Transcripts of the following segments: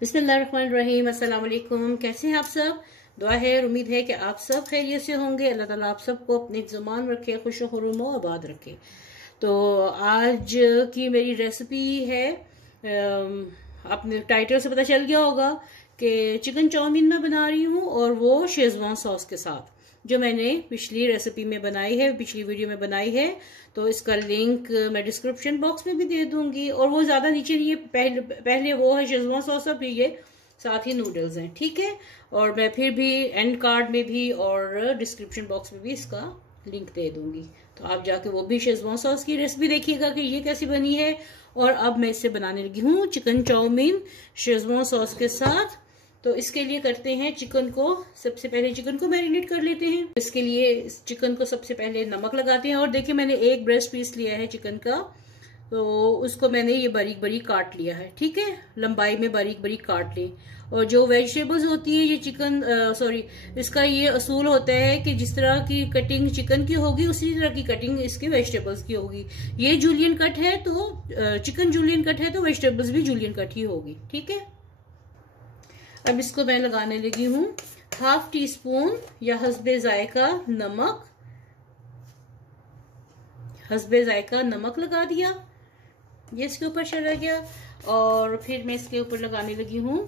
बिस्मिल्लाहिर्रहमानिर्रहीम। अस्सलाम वालेकुम। कैसे हैं आप सब? दुआ है और उम्मीद है कि आप सब खैरियत से होंगे। अल्लाह ताला आप सबको अपनी ज़ुबान रखे, खुश खुर्म व आबाद रखे। तो आज की मेरी रेसिपी है, अपने टाइटल से पता चल गया होगा कि चिकन चाउमीन मैं बना रही हूँ, और वो शेज़वान सॉस के साथ, जो मैंने पिछली रेसिपी में बनाई है, पिछली वीडियो में बनाई है। तो इसका लिंक मैं डिस्क्रिप्शन बॉक्स में भी दे दूंगी, और वो ज़्यादा नीचे नहीं है, पहले वो है शेज़वान सॉस, और फिर ये साथ ही नूडल्स हैं, ठीक है। और मैं फिर भी एंड कार्ड में भी और डिस्क्रिप्शन बॉक्स में भी इसका लिंक दे दूंगी, तो आप जाके वो भी शेज़वान सॉस की रेसिपी देखिएगा कि ये कैसी बनी है। और अब मैं इससे बनाने लगी हूँ चिकन चाउमीन शेज़वान सॉस के साथ। तो इसके लिए करते हैं, चिकन को सबसे पहले चिकन को मैरिनेट कर लेते हैं। इसके लिए चिकन को सबसे पहले नमक लगाते हैं। और देखिए मैंने एक ब्रेस्ट पीस लिया है चिकन का, तो उसको मैंने ये बारीक बारीक काट लिया है, ठीक है, लंबाई में बारीक बारीक काट ली। और जो वेजिटेबल्स होती है ये चिकन इसका ये असूल होता है कि जिस तरह की कटिंग चिकन की होगी उसी तरह की कटिंग इसके वेजिटेबल्स की होगी। ये जूलियन कट है तो चिकन जूलियन कट है तो वेजिटेबल्स भी जूलियन कट ही होगी, ठीक है। अब इसको मैं लगाने लगी हूँ 1/2 टीस्पून या हस्बे जायका नमक। हस्बे जायका नमक लगा दिया, ये इसके ऊपर चला गया। और फिर मैं इसके ऊपर लगाने लगी हूँ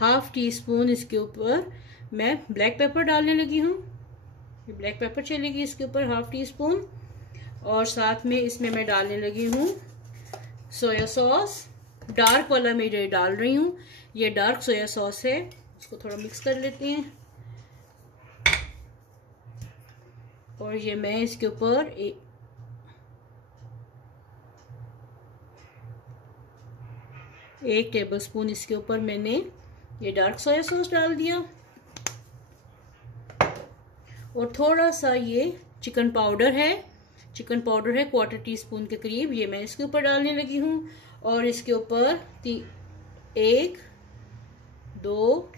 1/2 टीस्पून, इसके ऊपर मैं ब्लैक पेपर डालने लगी हूँ। ये ब्लैक पेपर चलेगी इसके ऊपर 1/2 टीस्पून। और साथ में इसमें मैं डालने लगी हूँ सोया सॉस, डार्क वाला मैं ये डाल रही हूँ, ये डार्क सोया सॉस है। इसको थोड़ा मिक्स कर लेते हैं। और ये मैं इसके ऊपर 1 टेबलस्पून इसके ऊपर मैंने ये डार्क सोया सॉस डाल दिया। और थोड़ा सा ये चिकन पाउडर है, 1/4 टीस्पून के करीब, ये मैं इसके ऊपर डालने लगी हूँ। और इसके ऊपर 1, 2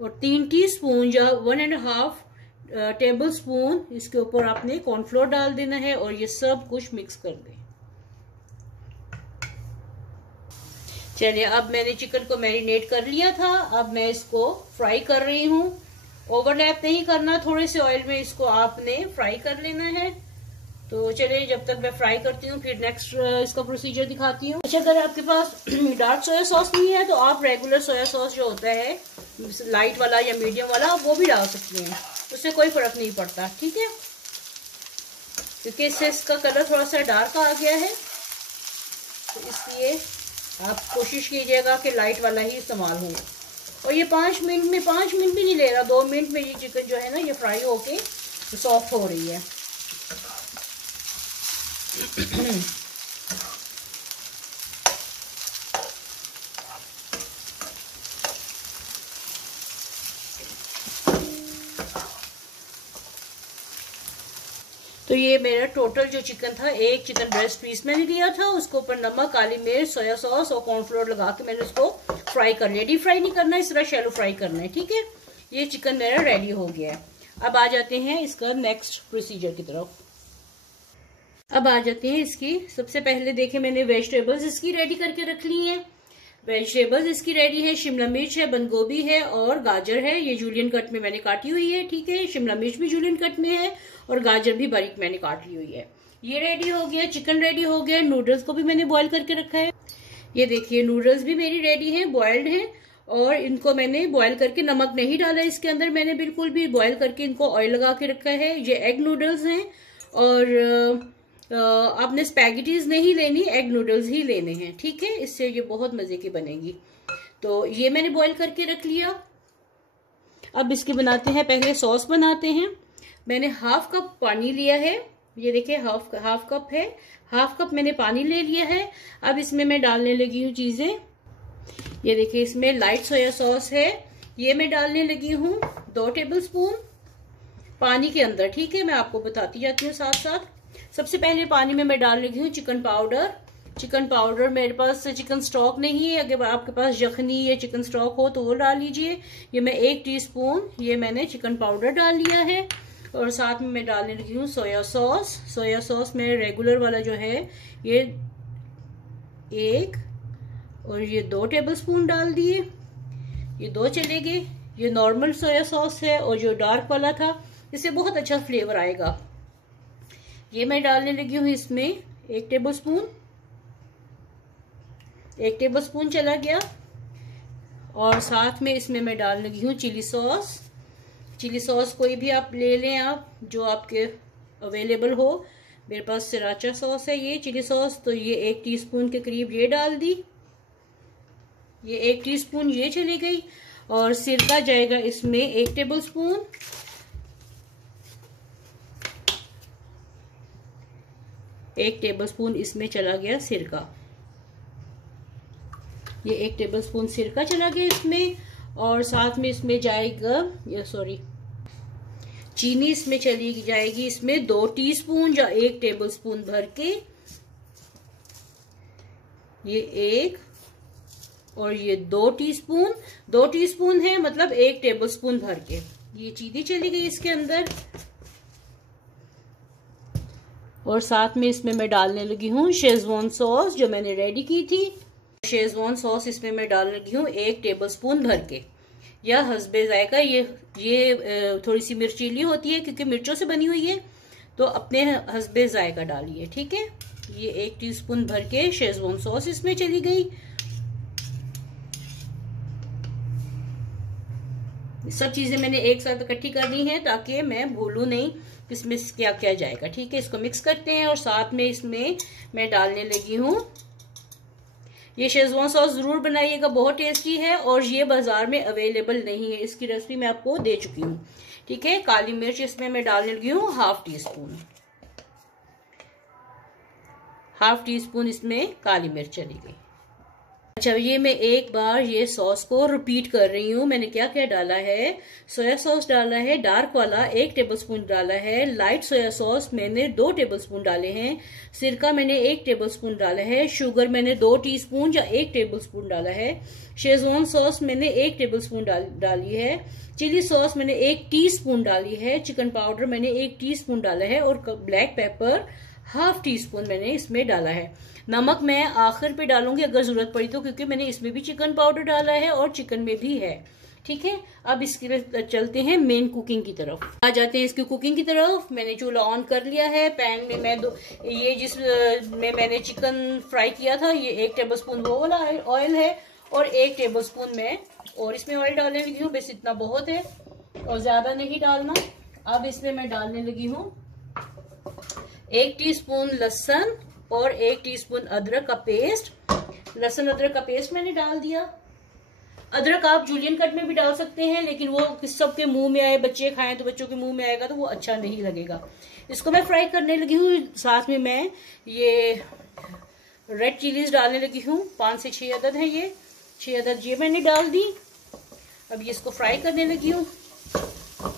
और 3 टीस्पून या 1.5 टेबल स्पून इसके ऊपर आपने कॉर्नफ्लोर डाल देना है। और ये सब कुछ मिक्स कर दें। चलिए, अब मैंने चिकन को मैरिनेट कर लिया था, अब मैं इसको फ्राई कर रही हूँ। ओवरलैप नहीं करना, थोड़े से ऑयल में इसको आपने फ्राई कर लेना है। तो चलिए, जब तक मैं फ्राई करती हूँ फिर नेक्स्ट इसका प्रोसीजर दिखाती हूँ। अच्छा, अगर आपके पास डार्क सोया सॉस नहीं है तो आप रेगुलर सोया सॉस जो होता है, लाइट वाला या मीडियम वाला, वो भी डाल सकते हैं, उससे कोई फर्क नहीं पड़ता, ठीक है। क्योंकि इससे इसका कलर थोड़ा सा डार्क आ गया है, तो इसलिए आप कोशिश कीजिएगा कि लाइट वाला ही इस्तेमाल हो। और ये 5 मिनट भी नहीं ले रहा, 2 मिनट में ये चिकन जो है ना ये फ्राई होके सॉफ्ट हो रही है। तो ये मेरा टोटल जो चिकन था, एक चिकन ब्रेस्ट पीस मैंने लिया था, उसके ऊपर नमक, काली मिर्च, सोया सॉस और कॉर्नफ्लोर लगा के मैंने उसको फ्राई कर लिया। डीप फ्राई नहीं करना, इस तरह शैलो फ्राई करना है, ठीक है। ये चिकन मेरा रेडी हो गया है। अब आ जाते हैं इसका नेक्स्ट प्रोसीजर की तरफ। अब आ जाते हैं इसकी, सबसे पहले देखें मैंने वेजिटेबल्स इसकी रेडी करके रख ली हैं। वेजिटेबल्स इसकी रेडी है, शिमला मिर्च है, बंद गोभी है और गाजर है। ये जूलियन कट में मैंने काटी हुई है, ठीक है। शिमला मिर्च भी जूलियन कट में है और गाजर भी बारीक मैंने काट ली हुई है। ये रेडी हो गया, चिकन रेडी हो गया। नूडल्स को भी मैंने बॉईल करके रखा है। ये देखिए नूडल्स भी मेरी रेडी है, बॉइल्ड है। और इनको मैंने बॉईल करके, नमक नहीं डाला इसके अंदर मैंने बिल्कुल भी, बॉईल करके इनको ऑयल लगा के रखा है। ये एग नूडल्स हैं, और आपने स्पैगेटीज नहीं लेनी, एग नूडल्स ही लेने हैं, ठीक है। इससे ये बहुत मजे की बनेगी। तो ये मैंने बॉईल करके रख लिया। अब इसके बनाते हैं, पहले सॉस बनाते हैं। मैंने 1/2 कप पानी लिया है, ये देखिए हाफ कप है, 1/2 कप मैंने पानी ले लिया है। अब इसमें मैं डालने लगी हूँ चीजें। ये देखिए इसमें लाइट सोया सॉस है, ये मैं डालने लगी हूँ 2 टेबल स्पून पानी के अंदर, ठीक है। मैं आपको बताती जाती हूँ साथ साथ। सबसे पहले पानी में मैं डाल लगी हूँ चिकन पाउडर। मेरे पास चिकन स्टॉक नहीं है, अगर आपके पास यखनी या चिकन स्टॉक हो तो वो डाल लीजिए। ये मैं 1 टीस्पून ये मैंने चिकन पाउडर डाल लिया है। और साथ में मैं डालने लगी हूँ सोया सॉस। मेरा रेगुलर वाला जो है ये 1 और ये 2 टेबलस्पून डाल दिए, ये 2 चले गए। ये नॉर्मल सोया सॉस है और जो डार्क वाला था इससे बहुत अच्छा फ्लेवर आएगा। ये मैं डालने लगी हूँ इसमें 1 टेबलस्पून, 1 टेबलस्पून चला गया। और साथ में इसमें मैं डालने लगी हूँ चिली सॉस। चिली सॉस कोई भी आप ले लें, आप जो आपके अवेलेबल हो। मेरे पास सिराचा सॉस है ये चिली सॉस, तो ये 1 टीस्पून के करीब ये डाल दी। ये 1 टीस्पून ये चली गई। और सिरका जाएगा इसमें 1 टेबलस्पून। एक टेबलस्पून इसमें चला गया सिरका। ये 1 टेबलस्पून सिरका चला गया इसमें। और साथ में इसमें जाएगा चीनी इसमें चली जाएगी इसमें 2 टीस्पून या 1 टेबलस्पून भर के। ये 1 और ये 2 टीस्पून, 2 टीस्पून है मतलब 1 टेबलस्पून भर के ये चीनी चली गई इसके अंदर। और साथ में इसमें मैं डालने लगी हूँ शेजवान सॉस जो मैंने रेडी की थी। शेजवान सॉस इसमें मैं डालने लगी हूँ 1 टेबलस्पून भर के, या हस्बे जायका। ये थोड़ी सी मिर्चीली होती है क्योंकि मिर्चों से बनी हुई है, तो अपने हस्बे जायका डालिए, ठीक है। ये 1 टीस्पून भर के शेजवान सॉस इसमें चली गई। सब चीजें मैंने एक साथ इकट्ठी करनी है ताकि मैं भूलूं नहीं इसमें क्या क्या जाएगा, ठीक है। इसको मिक्स करते हैं। और साथ में इसमें मैं डालने लगी हूँ, ये शेजवान सॉस जरूर बनाइएगा, बहुत टेस्टी है और ये बाजार में अवेलेबल नहीं है। इसकी रेसिपी मैं आपको दे चुकी हूँ, ठीक है। काली मिर्च इसमें मैं डालने लगी हूँ 1/2 टीस्पून, 1/2 टीस्पून इसमें काली मिर्च चली गई। अच्छा, ये मैं एक बार ये सॉस को रिपीट कर रही हूँ। मैंने क्या क्या डाला है, सोया सॉस डाला है डार्क वाला 1 टेबलस्पून डाला है, लाइट सोया सॉस मैंने 2 टेबलस्पून डाले हैं, सिरका मैंने 1 टेबलस्पून डाला है, शुगर मैंने 2 टीस्पून या 1 टेबलस्पून डाला है, शेजवान सॉस मैंने 1 टेबलस्पून डाली है, चिली सॉस मैंने 1 टीस्पून डाली है, चिकन पाउडर मैंने 1 टीस्पून डाला है और ब्लैक पेपर 1/2 टीस्पून मैंने इसमें डाला है। नमक मैं आखिर पे डालूंगी अगर जरूरत पड़ी तो, क्योंकि मैंने इसमें भी चिकन पाउडर डाला है और चिकन में भी है, ठीक है। अब इसके लिए चलते हैं मेन कुकिंग की तरफ, आ जाते हैं इसकी कुकिंग की तरफ। मैंने चूल्हा ऑन कर लिया है। पैन में मैं ये जिसमें मैंने चिकन फ्राई किया था, ये 1 टेबलस्पून वो वाला ऑयल है और 1 टेबलस्पून मैं और इसमें ऑयल डालने लगी हूँ। बस इतना बहुत है और ज्यादा नहीं डालना। अब इसमें मैं डालने लगी हूँ 1 टीस्पून लहसुन और 1 टीस्पून अदरक का पेस्ट। लहसुन अदरक का पेस्ट मैंने डाल दिया। अदरक आप जूलियन कट में भी डाल सकते हैं, लेकिन वो किस सबके मुंह में आए, बच्चे खाएं तो बच्चों के मुंह में आएगा तो वो अच्छा नहीं लगेगा। इसको मैं फ्राई करने लगी हूँ। साथ में मैं ये रेड चिलीज डालने लगी हूँ, 5 से 6 अदद है ये, 6 अदद ये मैंने डाल दी। अब ये इसको फ्राई करने लगी हूँ।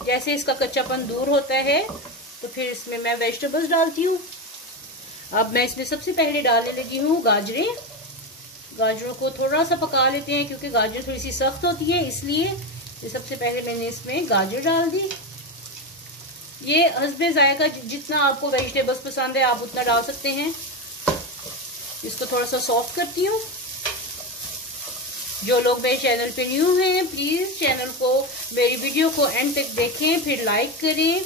जैसे इसका कच्चापन दूर होता है तो फिर इसमें मैं वेजिटेबल्स डालती हूँ। अब मैं इसमें सबसे पहले डालने लगी हूँ गाजरें। गाजरों को थोड़ा सा पका लेते हैं क्योंकि गाजर थोड़ी सी सख्त होती है, इसलिए सबसे पहले मैंने इसमें गाजर डाल दी। ये हस्बे जायका जितना आपको वेजिटेबल्स पसंद है आप उतना डाल सकते हैं। इसको थोड़ा सा सॉफ्ट करती हूँ। जो लोग मेरे चैनल पे न्यू हैं प्लीज चैनल को, मेरी वीडियो को एंड तक देखें, फिर लाइक करें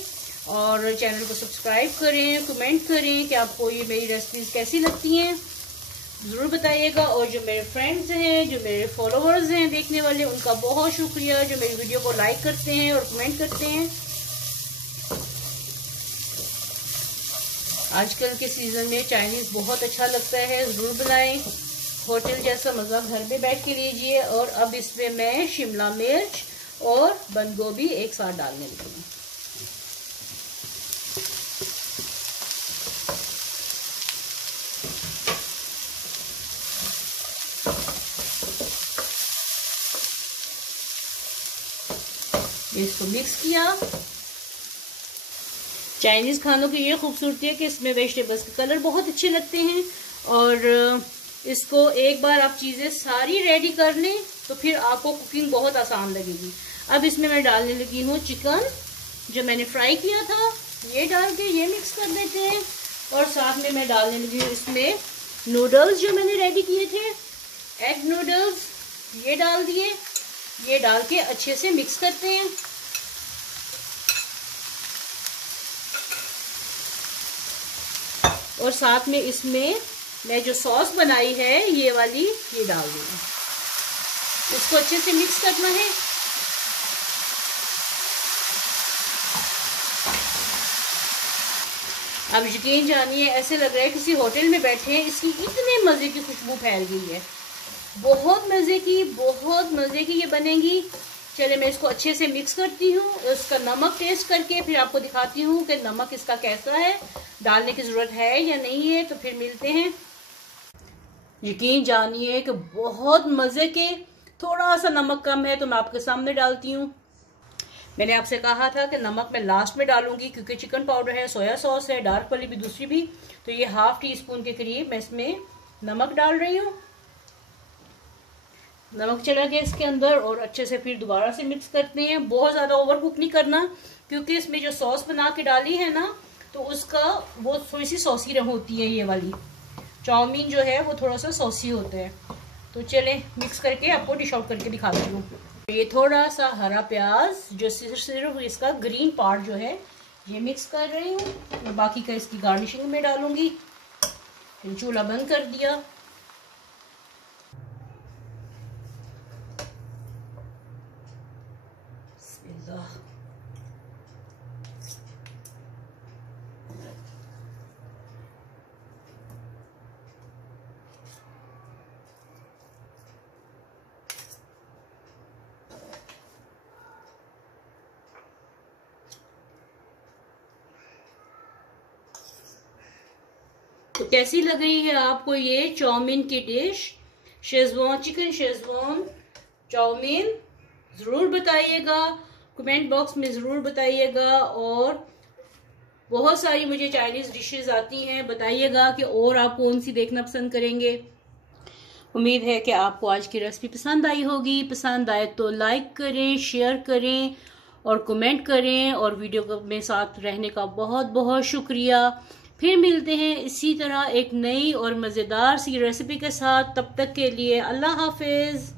और चैनल को सब्सक्राइब करें, कमेंट करें कि आपको ये मेरी रेसिपीज कैसी लगती हैं, जरूर बताइएगा। और जो मेरे फ्रेंड्स हैं, जो मेरे फॉलोअर्स हैं देखने वाले, उनका बहुत शुक्रिया जो मेरी वीडियो को लाइक करते हैं और कमेंट करते हैं। आजकल के सीजन में चाइनीज बहुत अच्छा लगता है, जरूर बनाएं। होटल जैसा मजा घर में बैठ के लीजिए। और अब इसमें मैं शिमला मिर्च और बंद गोभी एक साथ डालने लगी हूँ। इसको मिक्स किया। चाइनीज खानों की ये खूबसूरती है कि इसमें वेजिटेबल्स के कलर बहुत अच्छे लगते हैं और इसको एक बार आप चीजें सारी रेडी कर लें तो फिर आपको कुकिंग बहुत आसान लगेगी। अब इसमें मैं डालने लगी हूँ चिकन जो मैंने फ्राई किया था, ये डाल के ये मिक्स कर देते हैं। और साथ में मैं डालने लगी हूँ इसमें नूडल्स जो मैंने रेडी किए थे, एग नूडल्स ये डाल दिए। ये डाल के अच्छे से मिक्स करते हैं। और साथ में इसमें मैं जो सॉस बनाई है ये वाली, ये डाल दूंगी। इसको अच्छे से मिक्स करना है। अब यकीन जानिए, ऐसे लग रहा है किसी होटल में बैठे हैं। इसकी इतने मजे की खुशबू फैल गई है, बहुत मजे की ये बनेगी। चलिए मैं इसको अच्छे से मिक्स करती हूँ। उसका नमक टेस्ट करके फिर आपको दिखाती हूँ कि नमक इसका कैसा है, डालने की जरूरत है या नहीं है। तो फिर मिलते हैं। यकीन जानिए कि बहुत मजे के। थोड़ा सा नमक कम है तो मैं आपके सामने डालती हूँ। मैंने आपसे कहा था कि नमक मैं लास्ट में डालूंगी, क्योंकि चिकन पाउडर है, सोया सॉस है, डार्क वाली भी दूसरी भी। तो ये ½ टीस्पून के करीब मैं इसमें नमक डाल रही हूँ। नमक चला गया इसके अंदर और अच्छे से फिर दोबारा से मिक्स करते हैं। बहुत ज़्यादा ओवर कुक नहीं करना, क्योंकि इसमें जो सॉस बना के डाली है ना, तो उसका वो थोड़ी सी सॉसी होती है। ये वाली चाउमीन जो है वो थोड़ा सा सॉसी होता है। तो चले मिक्स करके आपको डिश आउट करके दिखाती हूँ। ये थोड़ा सा हरा प्याज, जो सिर्फ इसका ग्रीन पार्ट जो है, ये मिक्स कर रही हूँ। और बाकी का इसकी गार्निशिंग में डालूंगी। फिर चूल्हा बंद कर दिया। तो कैसी लग रही है आपको ये चाउमीन की डिश? चिकन शेजवान चाउमीन जरूर बताइएगा, कमेंट बॉक्स में जरूर बताइएगा। और बहुत सारी मुझे चाइनीज डिशेस आती हैं, बताइएगा कि और आप कौन सी देखना पसंद करेंगे। उम्मीद है कि आपको आज की रेसिपी पसंद आई होगी। पसंद आए तो लाइक करें, शेयर करें और कमेंट करें। और वीडियो में साथ रहने का बहुत बहुत शुक्रिया। फिर मिलते हैं इसी तरह एक नई और मज़ेदार सी रेसिपी के साथ। तब तक के लिए अल्लाह हाफिज।